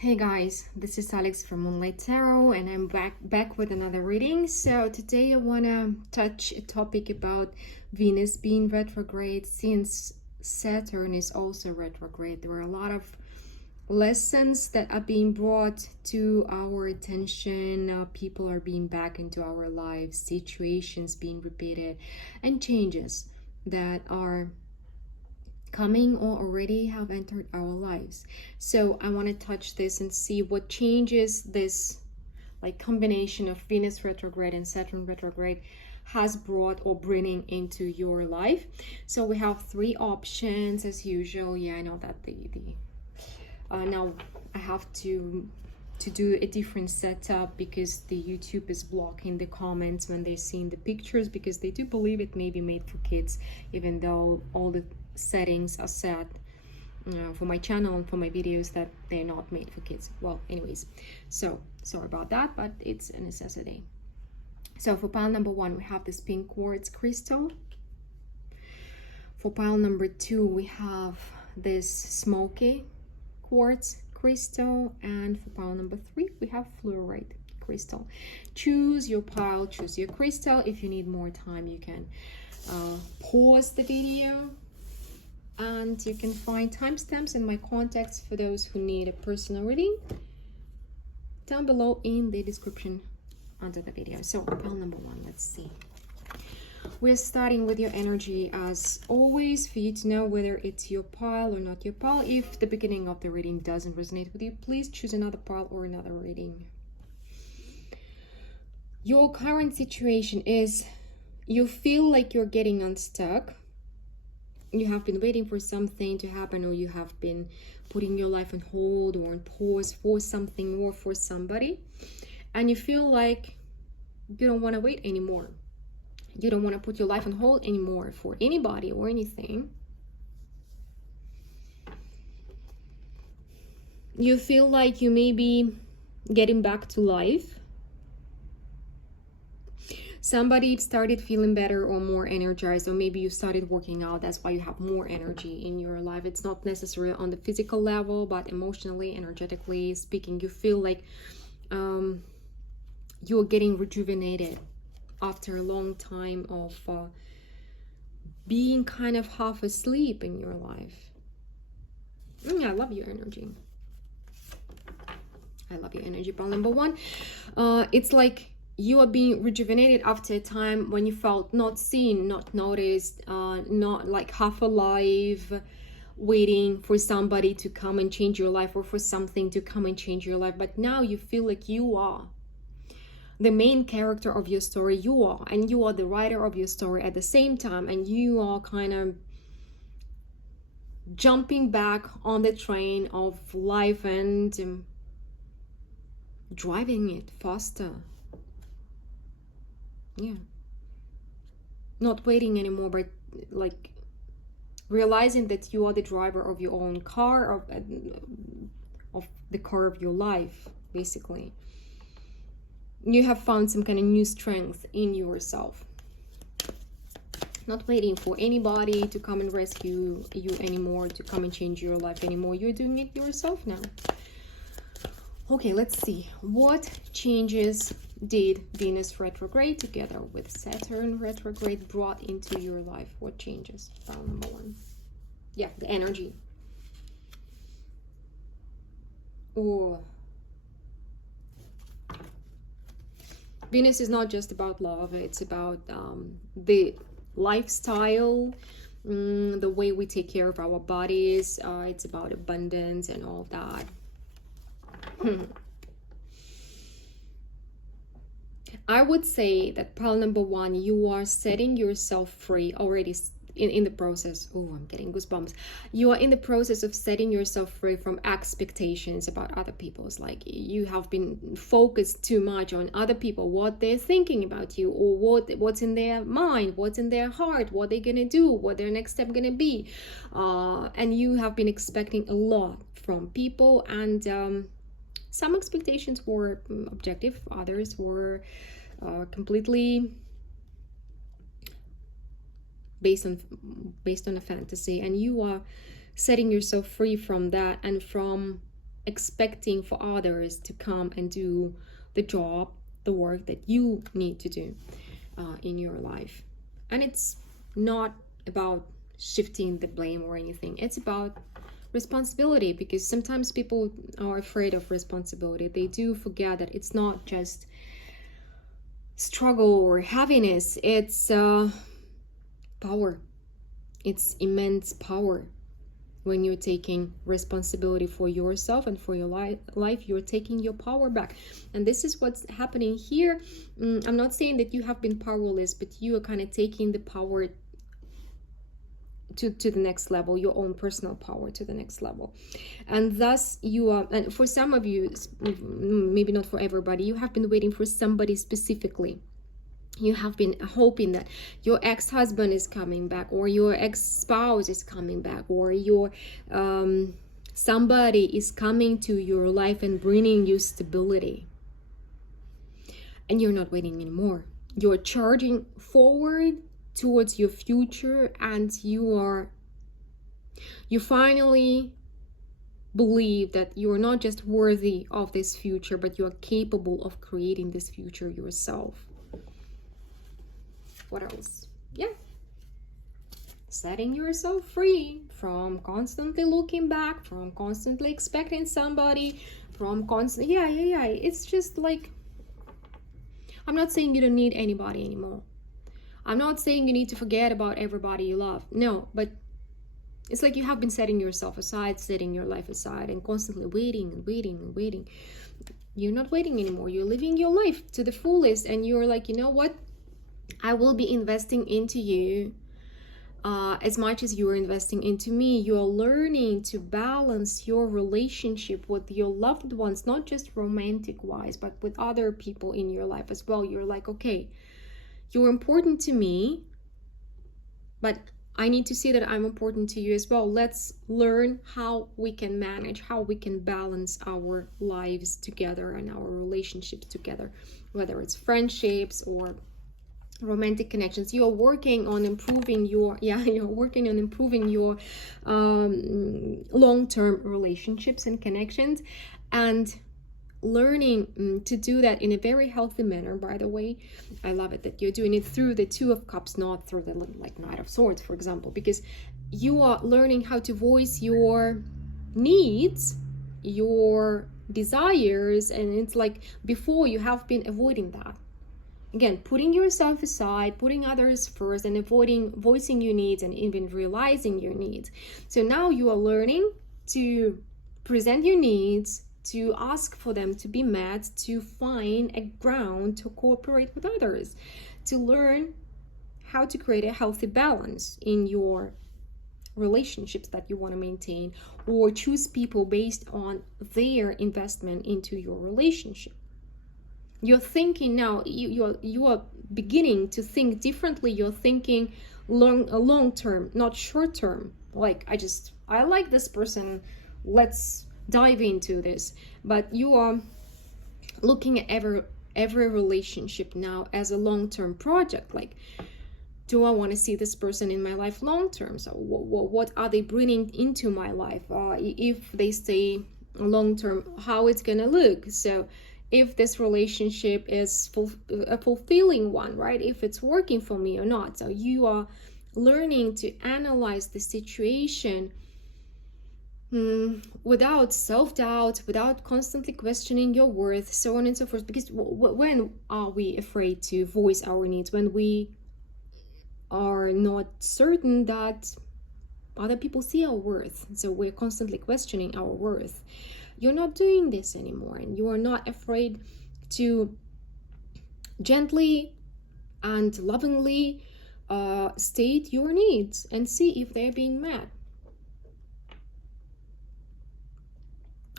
Hey guys, this is Alex from Moonlight Tarot and I'm back with another reading. So today I want to touch a topic about Venus being retrograde since Saturn is also retrograde. There are a lot of lessons that are being brought to our attention. People are being back into our lives, situations being repeated, and changes that are coming or already have entered our lives. So I want to touch this and see what changes this combination of Venus retrograde and Saturn retrograde has brought or bringing into your life. So we have three options as usual. Yeah, I know that now I have to do a different setup because the YouTube is blocking the comments when they're seeing the pictures, because they do believe it may be made for kids, even though all the settings are set for my channel and for my videos that they're not made for kids. Well, anyways, so sorry about that, but it's a necessity. So for pile number one, we have this pink quartz crystal. For pile number two, we have this smoky quartz crystal, and for pile number three, we have fluorite crystal. Choose your pile, choose your crystal. If you need more time, you can pause the video, and you can find timestamps and my contacts for those who need a personal reading down below in the description under the video. So pile number one, let's see. We're starting with your energy as always, for you to know whether it's your pile or not your pile. If the beginning of the reading doesn't resonate with you, please choose another pile or another reading. Your current situation is you feel like you're getting unstuck. You have been waiting for something to happen, or you have been putting your life on hold or on pause for something or for somebody, and you feel like you don't want to wait anymore. You don't want to put your life on hold anymore for anybody or anything. You feel like you may be getting back to life. Somebody started feeling better or more energized, or maybe you started working out. That's why you have more energy in your life. It's not necessarily on the physical level, but emotionally, energetically speaking, you feel like you're getting rejuvenated after a long time of being kind of half asleep in your life. I love your energy. I love your energy. Pile number one, it's like you are being rejuvenated after a time when you felt not seen, not noticed, not like half alive, waiting for somebody to come and change your life, or for something to come and change your life. But now you feel like you are the main character of your story. You are, and you are the writer of your story at the same time, and you are kind of jumping back on the train of life and driving it faster. Yeah, not waiting anymore, but like realizing that you are the driver of your own car, of the car of your life. Basically, you have found some kind of new strength in yourself, not waiting for anybody to come and rescue you anymore, to come and change your life anymore. You're doing it yourself now. Okay, let's see what changes did Venus retrograde together with Saturn retrograde brought into your life. What changes? Pile number one. Yeah, the energy. Oh, Venus is not just about love. It's about the lifestyle, the way we take care of our bodies. It's about abundance and all that. I would say that pile number one, you are setting yourself free already in the process. Oh, I'm getting goosebumps. You are in the process of setting yourself free from expectations about other people's. Like, you have been focused too much on other people, what they're thinking about you, or what's in their mind, what's in their heart, what they're gonna do, what their next step gonna be, and you have been expecting a lot from people, and some expectations were objective, others were completely based on a fantasy, and you are setting yourself free from that and from expecting for others to come and do the job, the work that you need to do in your life. And it's not about shifting the blame or anything. It's about responsibility, because sometimes people are afraid of responsibility. They do forget that it's not just struggle or heaviness, it's power. It's immense power. When you're taking responsibility for yourself and for your life, you're taking your power back. And this is what's happening here. I'm not saying that you have been powerless, but you are kind of taking the power to the next level, your own personal power to the next level. And thus you are, and for some of you, maybe not for everybody, you have been waiting for somebody specifically. You have been hoping that your ex-husband is coming back, or your ex-spouse is coming back, or your somebody is coming to your life and bringing you stability. And you're not waiting anymore. You're charging forward towards your future, and you finally believe that you're not just worthy of this future, but you are capable of creating this future yourself. What else? Yeah. Setting yourself free from constantly looking back, from constantly expecting somebody, from constantly, yeah. It's just like, I'm not saying you don't need anybody anymore. I'm not saying you need to forget about everybody you love. No, but it's like you have been setting yourself aside, setting your life aside, and constantly waiting. You're not waiting anymore. You're living your life to the fullest, and you're like, you know what? I will be investing into you as much as you are investing into me. You're learning to balance your relationship with your loved ones, not just romantic wise, but with other people in your life as well. You're like, okay, you're important to me, but I need to see that I'm important to you as well. Let's learn how we can manage, how we can balance our lives together and our relationships together, whether it's friendships or romantic connections. You're working on improving your long-term relationships and connections, and learning to do that in a very healthy manner. By the way, I love it that you're doing it through the Two of Cups, not through the Knight of Swords, for example, because you are learning how to voice your needs, your desires, and it's like before you have been avoiding that. Again, putting yourself aside, putting others first, and avoiding voicing your needs and even realizing your needs. So now you are learning to present your needs, to ask for them to be met, to find a ground to cooperate with others, to learn how to create a healthy balance in your relationships that you want to maintain, or choose people based on their investment into your relationship. You're thinking now, you are beginning to think differently. You're thinking long term, not short term. Like, I like this person, let's dive into this. But you are looking at every relationship now as a long-term project. Like, do I want to see this person in my life long term? So what are they bringing into my life? If they stay long term, how it's gonna look? So if this relationship is a fulfilling one, right? If it's working for me or not. So you are learning to analyze the situation without self-doubt, without constantly questioning your worth, so on and so forth. Because when are we afraid to voice our needs? When we are not certain that other people see our worth. So we're constantly questioning our worth. You're not doing this anymore, and you are not afraid to gently and lovingly state your needs and see if they're being met.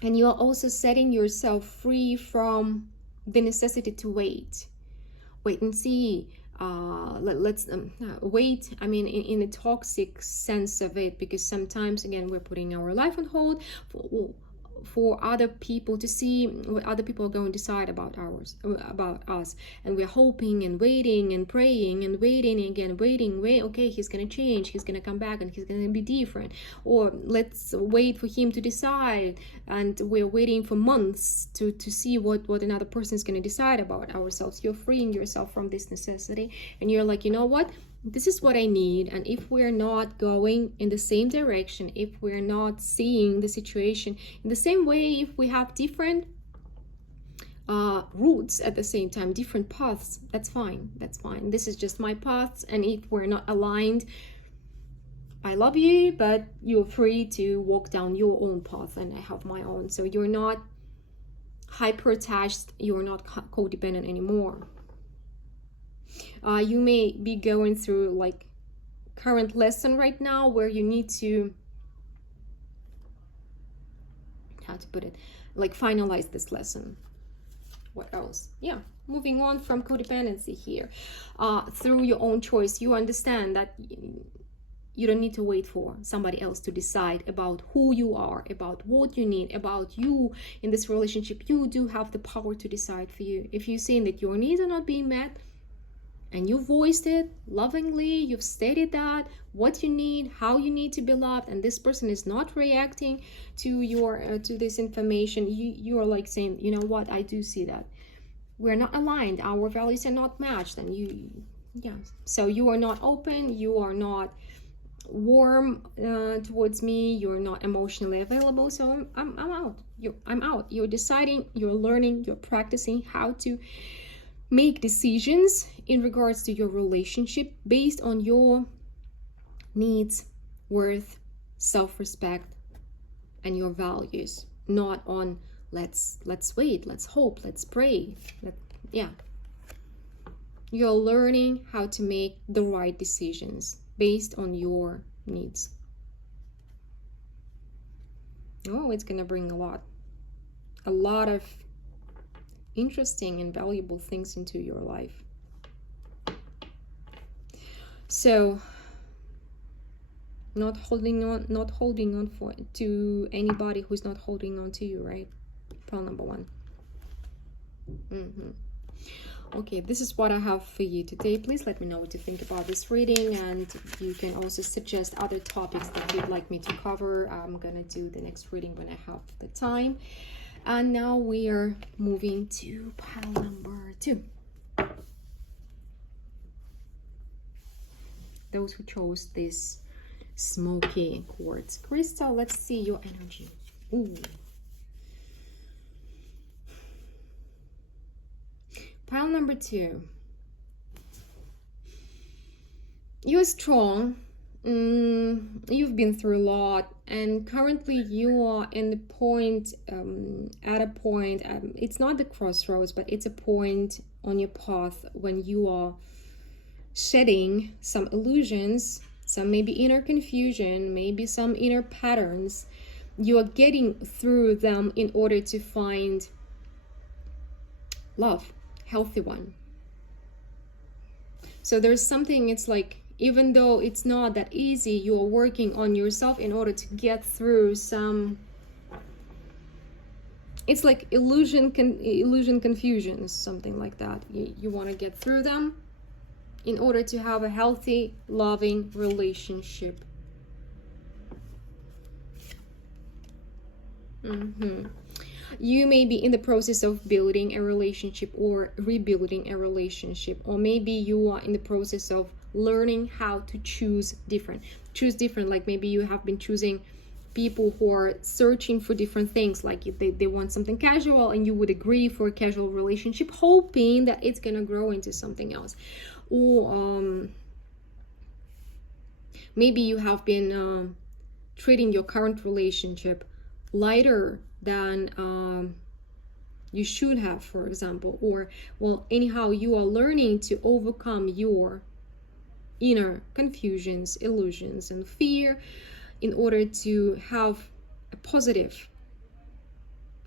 And you are also setting yourself free from the necessity to wait and see. Let's wait, I mean, in a toxic sense of it, because sometimes, again, we're putting our life on hold for other people to see what other people are going to decide about us, and we're hoping and waiting and praying and waiting again, wait, okay, he's gonna change, he's gonna come back, and he's gonna be different, or let's wait for him to decide, and we're waiting for months to see what another person is gonna decide about ourselves. You're freeing yourself from this necessity, and you're like, you know what, this is what I need. And if we're not going in the same direction, if we're not seeing the situation in the same way, if we have different routes at the same time, different paths, that's fine. This is just my paths, and if we're not aligned, I love you, but you're free to walk down your own path, and I have my own. So you're not hyper attached, you're not codependent anymore. You may be going through like current lesson right now where you need to, how to put it, like finalize this lesson. What else? Yeah, moving on from codependency here. Through your own choice, you understand that you don't need to wait for somebody else to decide about who you are, about what you need, about you in this relationship. You do have the power to decide for you. If you're saying that your needs are not being met, and you voiced it lovingly, you've stated that, what you need, how you need to be loved, and this person is not reacting to your to this information, you are like saying, you know what, I do see that we're not aligned, our values are not matched, and so you are not open, you are not warm towards me, you're not emotionally available, so I'm out. I'm out. You're deciding, you're learning, you're practicing how to make decisions in regards to your relationship based on your needs, worth, self-respect, and your values, not on let's wait, let's hope, let's pray. You're learning how to make the right decisions based on your needs. Oh, it's gonna bring a lot of interesting and valuable things into your life. So not holding on to anybody who's not holding on to you, right? Pile number 1. Okay, this is what I have for you today. Please let me know what you think about this reading, and you can also suggest other topics that you'd like me to cover. I'm gonna do the next reading when I have the time. And now we are moving to pile number 2. Those who chose this smoky quartz crystal, let's see your energy. Ooh. Pile number 2. You're strong. You've been through a lot, and currently you are in the point, at a point, it's not the crossroads, but it's a point on your path when you are shedding some illusions, some maybe inner confusion, maybe some inner patterns. You are getting through them in order to find love, healthy one. So there's something, it's like, even though it's not that easy, you're working on yourself in order to get through some, it's like illusion confusions, something like that. You want to get through them in order to have a healthy, loving relationship. You may be in the process of building a relationship or rebuilding a relationship, or maybe you are in the process of learning how to choose different, like maybe you have been choosing people who are searching for different things, like they want something casual, and you would agree for a casual relationship hoping that it's gonna grow into something else. Or maybe you have been treating your current relationship lighter than you should have, for example, or well, anyhow, you are learning to overcome your inner confusions, illusions, and fear in order to have a positive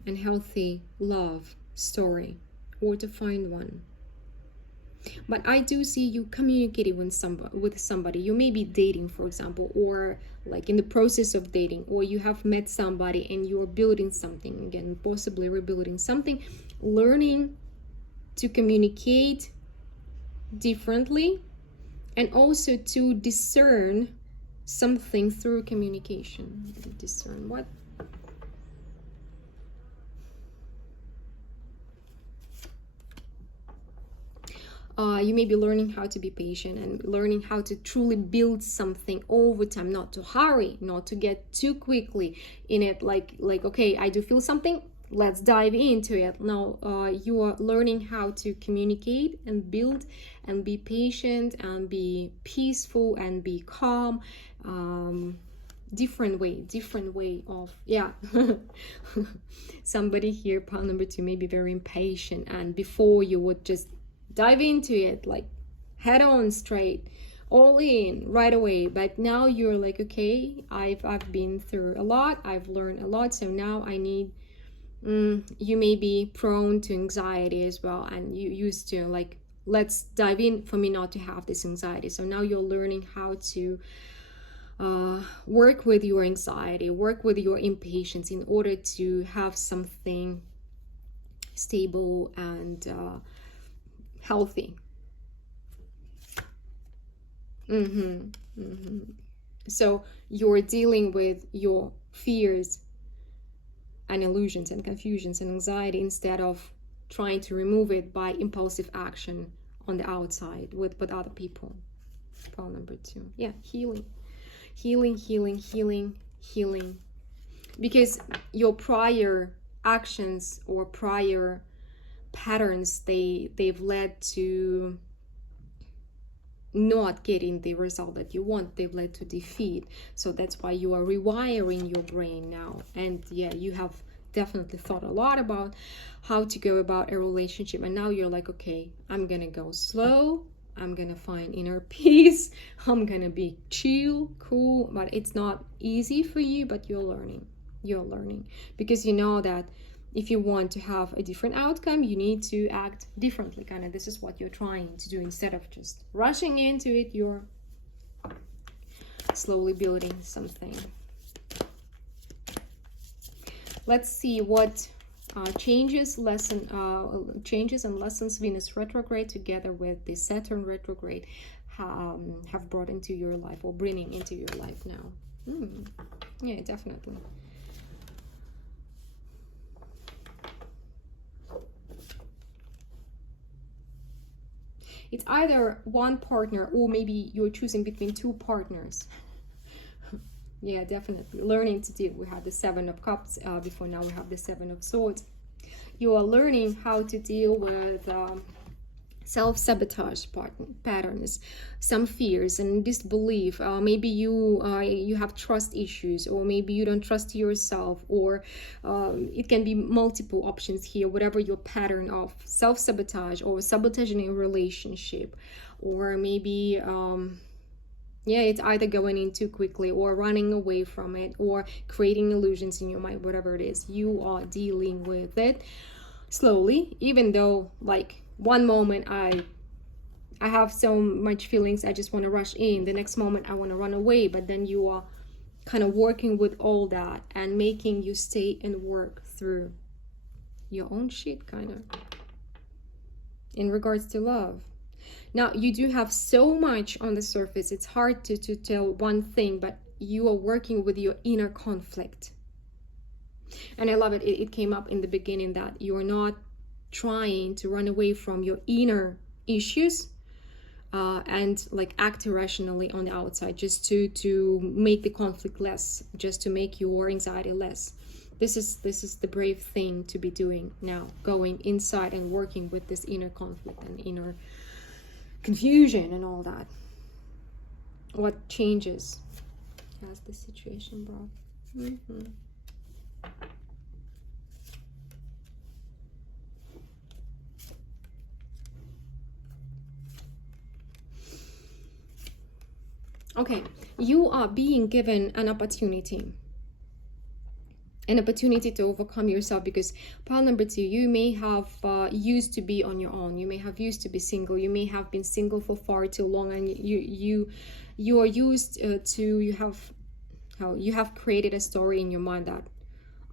and healthy love story, or to find one. But I do see you communicating with somebody. You may be dating, for example, or like in the process of dating, or you have met somebody and you're building something again, possibly rebuilding something, learning to communicate differently, and also to discern something through communication. Discern what? You may be learning how to be patient and learning how to truly build something over time, not to hurry, not to get too quickly in it, like okay, I do feel something, let's dive into it. No, you are learning how to communicate and build and be patient and be peaceful and be calm. Different way of, yeah. Somebody here, pile number 2, may be very impatient, and before you would just dive into it like head on, straight, all in right away, but now you're like, okay, I've been through a lot, I've learned a lot, so now I need you may be prone to anxiety as well, and you used to like, let's dive in for me not to have this anxiety. So now you're learning how to work with your anxiety, work with your impatience in order to have something stable and healthy. So you're dealing with your fears and illusions and confusions and anxiety instead of trying to remove it by impulsive action on the outside with other people. Pile number 2, yeah, healing. Because your prior actions or prior patterns, they've led to not getting the result that you want. They've led to defeat. So that's why you are rewiring your brain now. And yeah, you have definitely thought a lot about how to go about a relationship, and now you're like, okay, I'm gonna go slow, I'm gonna find inner peace, I'm gonna be chill, cool. But it's not easy for you, but you're learning because you know that if you want to have a different outcome, you need to act differently. Kind of, this is what you're trying to do. Instead of just rushing into it, you're slowly building something. Let's see what changes and lessons Venus retrograde together with the Saturn retrograde have brought into your life, or bringing into your life now. Yeah, definitely. It's either one partner, or maybe you're choosing between 2 partners. Yeah, definitely. Learning to deal. We had the 7 of Cups before, now we have the 7 of Swords. You are learning how to deal with self-sabotage patterns, some fears and disbelief. Maybe you have trust issues, or maybe you don't trust yourself, or it can be multiple options here, whatever your pattern of self-sabotage or sabotaging a relationship, or maybe yeah, it's either going in too quickly or running away from it or creating illusions in your mind. Whatever it is, you are dealing with it slowly, even though like one moment I have so much feelings, I just want to rush in, the next moment I want to run away, but then you are kind of working with all that and making you stay and work through your own shit, kind of, in regards to love. Now, you do have so much on the surface, it's hard to tell one thing, but you are working with your inner conflict. And I love it. It came up in the beginning that you're not trying to run away from your inner issues and like act irrationally on the outside just to make the conflict less, just to make your anxiety less. This is the brave thing to be doing now, going inside and working with this inner conflict and inner confusion and all that. What changes has the situation brought? Okay, you are being given an opportunity. an opportunity to overcome yourself, because pile number 2, you may have used to be on your own. You may have used to be single. You may have been single for far too long, and you are used to, you have created a story in your mind that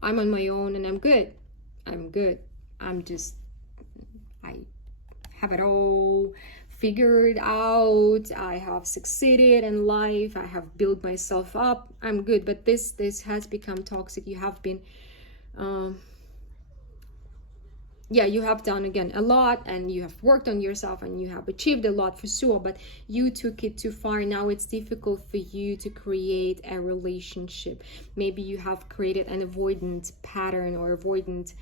I'm on my own and I'm good. I have it all figured out. I have succeeded in life. I have built myself up. I'm good. But this has become toxic. You have been you have done again a lot, and you have worked on yourself, and you have achieved a lot for sure, but you took it too far. Now it's difficult for you to create a relationship. Maybe you have created an avoidant pattern or avoidant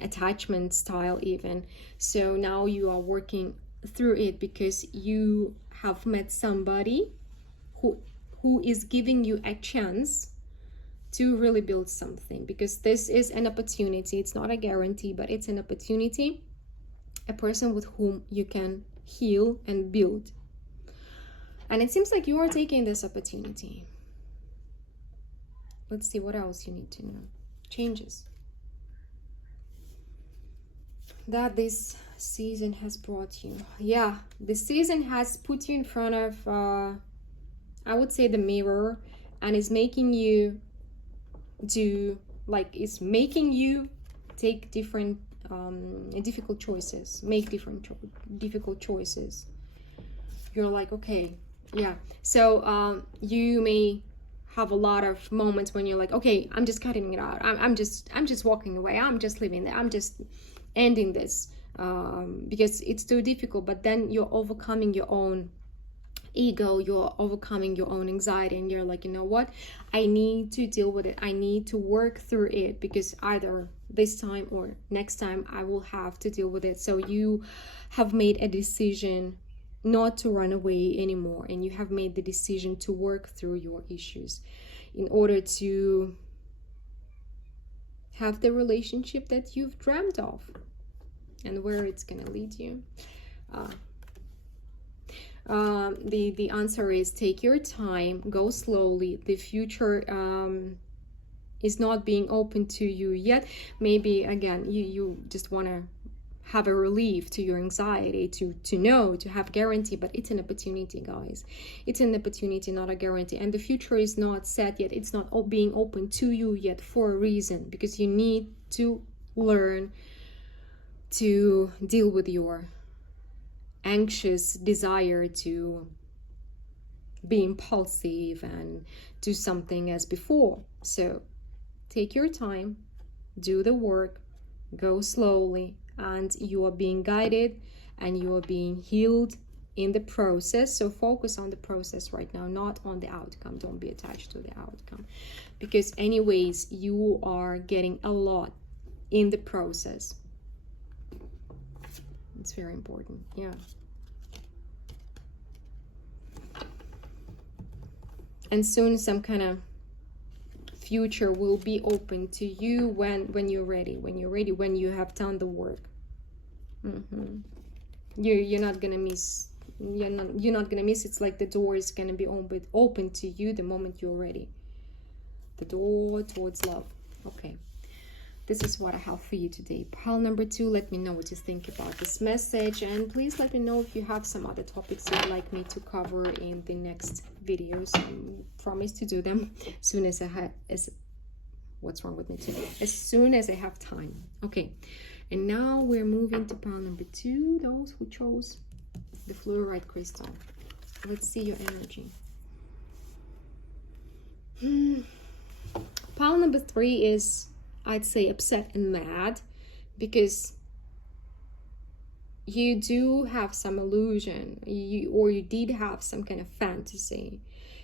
attachment style even. So now you are working through it, because you have met somebody who is giving you a chance to really build something, because this is an opportunity. It's not a guarantee, but it's an opportunity. A person with whom you can heal and build. And it seems like you are taking this opportunity. Let's see what else you need to know. Changes that this season has brought you. Yeah, the season has put you in front of, I would say, the mirror, and is making you take different difficult choices, make difficult choices. You're like, okay, yeah. So you may have a lot of moments when you're like, okay, I'm just cutting it out. I'm just walking away. I'm just leaving there. I'm just ending this because it's too difficult. But then you're overcoming your own ego, you're overcoming your own anxiety, and you're like, you know what, I need to deal with it. I need to work through it, because either this time or next time I will have to deal with it. So you have made a decision not to run away anymore, and you have made the decision to work through your issues in order to have the relationship that you've dreamt of. And where it's gonna lead you, the answer is take your time, go slowly. The future is not being open to you yet. Maybe again you just want to have a relief to your anxiety, to know, to have guarantee, but it's an opportunity, guys. It's an opportunity, not a guarantee. And the future is not set yet. It's not being open to you yet for a reason, because you need to learn to deal with your anxious desire to be impulsive and do something as before. So take your time, do the work, go slowly, and you are being guided and you are being healed in the process. So focus on the process right now, not on the outcome. Don't be attached to the outcome, because anyways you are getting a lot in the process. It's very important. Yeah. And soon some kind of future will be open to you when you're ready, when you have done the work. You're not gonna miss. You're not gonna miss. It's like the door is gonna be open to you the moment you're ready. The door towards love. Okay. This is what I have for you today. Pile number 2, let me know what you think about this message. And please let me know if you have some other topics you'd like me to cover in the next videos. I promise to do them as soon as what's wrong with me today? As soon as I have time. Okay. And now we're moving to pile number 2. Those who chose the fluorite crystal. Let's see your energy. Pile number 3 is, I'd say, upset and mad, because you do have some illusion, or you did have some kind of fantasy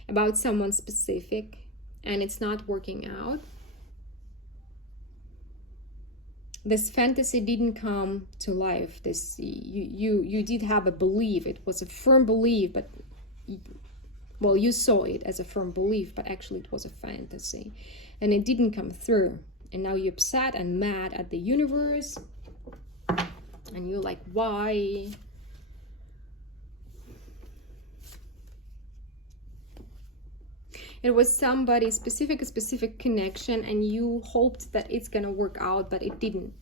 about someone specific, and it's not working out. This fantasy didn't come to life. This you did have a belief. It was a firm belief, but well, you saw it as a firm belief, but actually it was a fantasy, and it didn't come through. And now you're upset and mad at the universe. And you're like, why? It was somebody specific connection, and you hoped that it's gonna work out, but it didn't.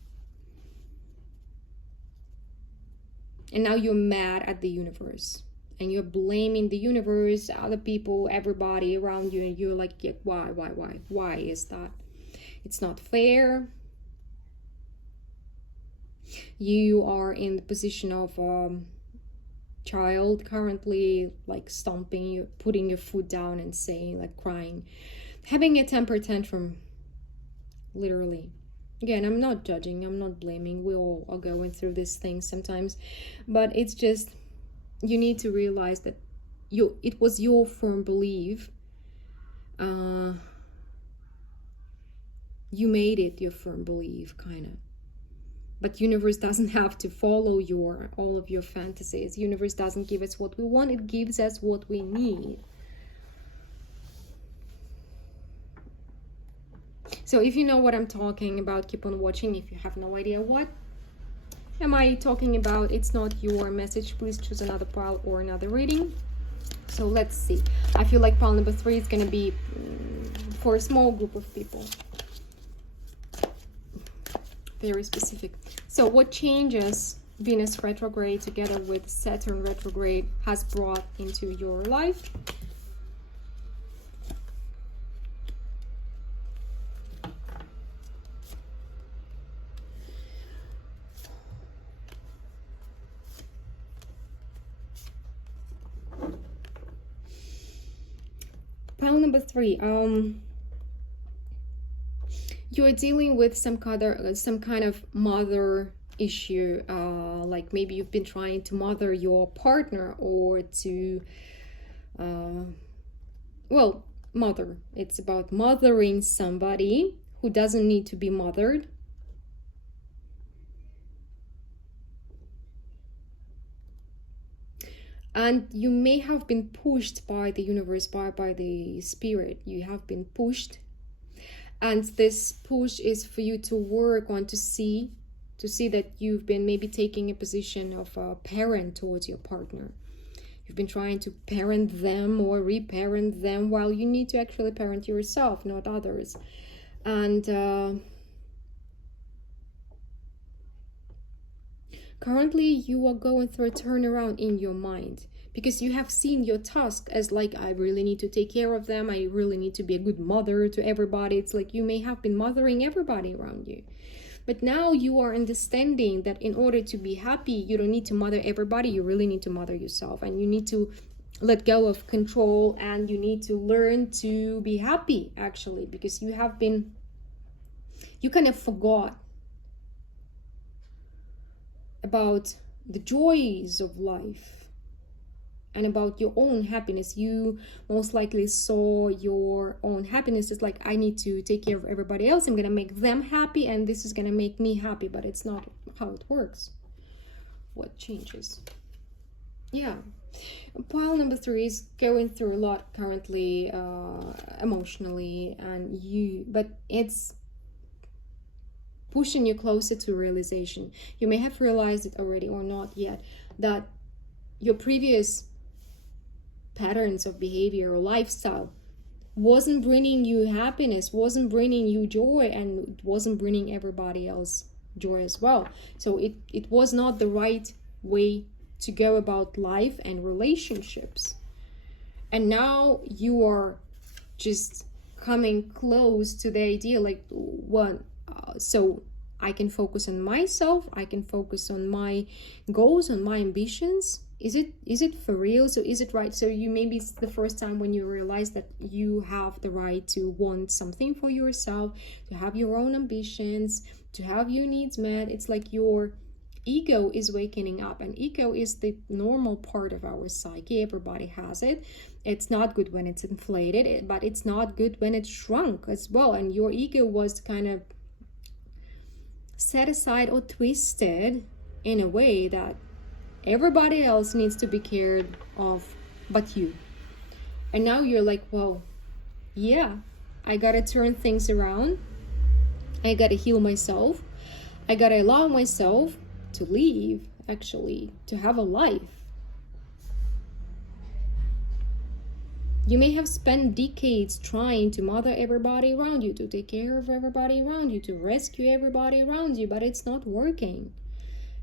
And now you're mad at the universe, and you're blaming the universe, other people, everybody around you, and you're like, yeah, why is that? It's not fair. You are in the position of child currently, like stomping you, putting your foot down and saying, like crying, having a temper tantrum, literally. Again, I'm not judging, I'm not blaming, we all are going through these things sometimes, but it's just, you need to realize that it was your firm belief, you made it your firm belief, kind of. But universe doesn't have to follow all of your fantasies. Universe doesn't give us what we want, it gives us what we need. So if you know what I'm talking about, keep on watching. If you have no idea what am I talking about, it's not your message, please choose another pile or another reading. So let's see. I feel like pile number 3 is going to be for a small group of people. Very specific. So what changes Venus retrograde together with Saturn retrograde has brought into your life? Pile number 3. You're dealing with some kind of mother issue, like maybe you've been trying to mother your partner, or to mother. It's about mothering somebody who doesn't need to be mothered. And you may have been pushed by the universe, by the spirit. You have been pushed. And this push is for you to work on, to see that you've been maybe taking a position of a parent towards your partner. You've been trying to parent them or reparent them, while you need to actually parent yourself, not others. And currently you are going through a turnaround in your mind, because you have seen your task as like, I really need to take care of them, I really need to be a good mother to everybody. It's like you may have been mothering everybody around you, but now you are understanding that in order to be happy, you don't need to mother everybody, you really need to mother yourself, and you need to let go of control, and you need to learn to be happy, actually, because you kind of forgot about the joys of life and about your own happiness. You most likely saw your own happiness as like, I need to take care of everybody else, I'm gonna make them happy, and this is gonna make me happy. But it's not how it works. What changes? Yeah, pile number 3 is going through a lot currently, emotionally, but it's pushing you closer to realization. You may have realized it already or not yet, that your previous patterns of behavior or lifestyle wasn't bringing you happiness, wasn't bringing you joy, and it wasn't bringing everybody else joy as well. So it was not the right way to go about life and relationships. And now you are just coming close to the idea, like, what, so I can focus on myself, I can focus on my goals, on my ambitions. Is it for real? So is it right? So you, maybe it's the first time when you realize that you have the right to want something for yourself, to have your own ambitions, to have your needs met. It's like your ego is waking up, and ego is the normal part of our psyche. Everybody has it. It's not good when it's inflated, but it's not good when it's shrunk as well. And your ego was kind of set aside or twisted in a way that everybody else needs to be cared of but you. And now you're like, well, yeah, I gotta turn things around, I gotta heal myself, I gotta allow myself to live, actually, to have a life. You may have spent decades trying to mother everybody around you, to take care of everybody around you, to rescue everybody around you, but it's not working.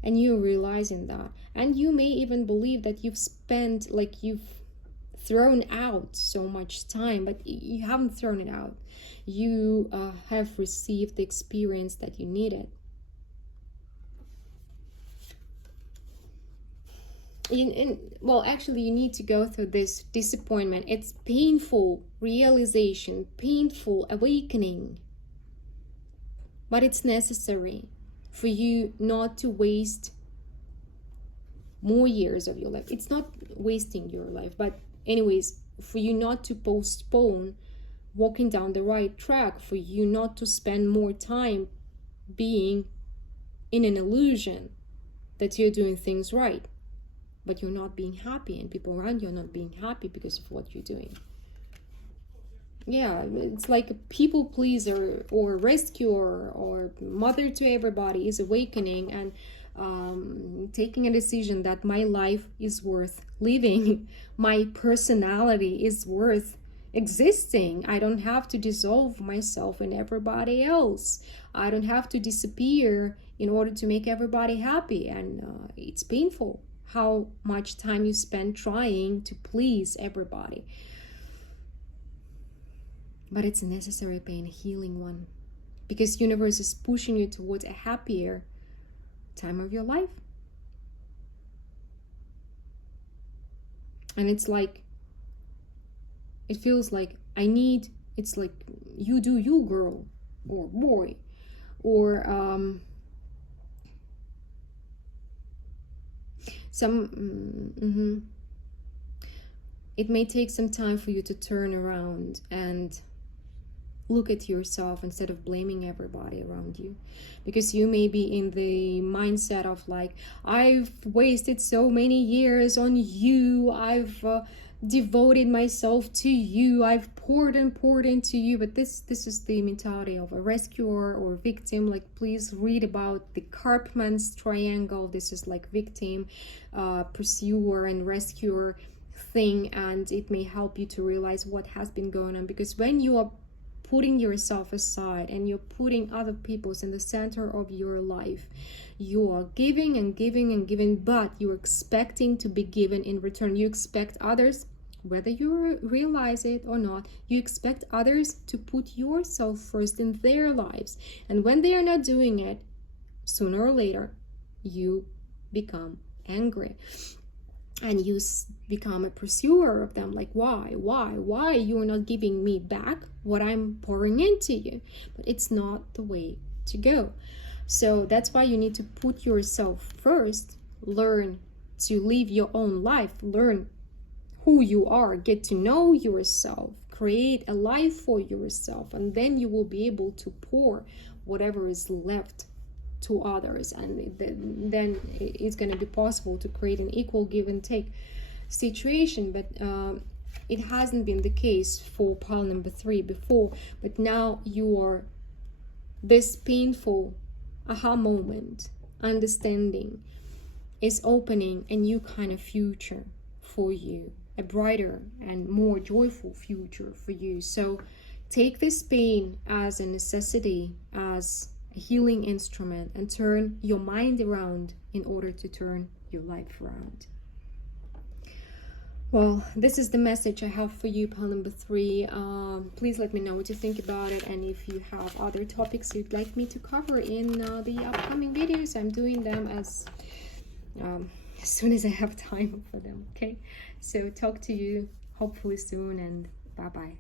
And you're realizing that. And you may even believe that you've spent, like, you've thrown out so much time, but you haven't thrown it out. You have received the experience that you needed. Well, actually, you need to go through this disappointment. It's painful realization, painful awakening, but it's necessary for you not to waste more years of your life. It's not wasting your life, but anyways, for you not to postpone walking down the right track, for you not to spend more time being in an illusion that you're doing things right, but you're not being happy, and people around you are not being happy because of what you're doing. Yeah, it's like a people pleaser or rescuer or mother to everybody is awakening and taking a decision that my life is worth living. My personality is worth existing. I don't have to dissolve myself in everybody else. I don't have to disappear in order to make everybody happy. And it's painful how much time you spend trying to please everybody. But it's a necessary pain, a healing one, because universe is pushing you towards a happier time of your life. And it's like, it feels like it's like you do you, girl or boy, or it may take some time for you to turn around and look at yourself instead of blaming everybody around you, because you may be in the mindset of like, I've wasted so many years on you, I've devoted myself to you, I've poured into you. But this is the mentality of a rescuer or victim. Like, please read about the Karpman's triangle. This is like victim, pursuer and rescuer thing, and it may help you to realize what has been going on. Because when you are putting yourself aside and you're putting other people's in the center of your life, you are giving and giving and giving, but you're expecting to be given in return. You expect others, whether you realize it or not, you expect others to put yourself first in their lives. And when they are not doing it, sooner or later, you become angry. And you become a pursuer of them. Like, why you're not giving me back what I'm pouring into you? But it's not the way to go. So that's why you need to put yourself first, learn to live your own life, learn who you are, get to know yourself, create a life for yourself, and then you will be able to pour whatever is left to others, and then it's going to be possible to create an equal give and take situation. But it hasn't been the case for pile number 3 before, but now you are this painful aha moment, understanding is opening a new kind of future for you, a brighter and more joyful future for you. So take this pain as a necessity, as a healing instrument, and turn your mind around in order to turn your life around. Well, this is the message I have for you, pile number 3. Please let me know what you think about it, and if you have other topics you'd like me to cover in the upcoming videos, I'm doing them as soon as I have time for them. Okay, so talk to you hopefully soon, and bye bye.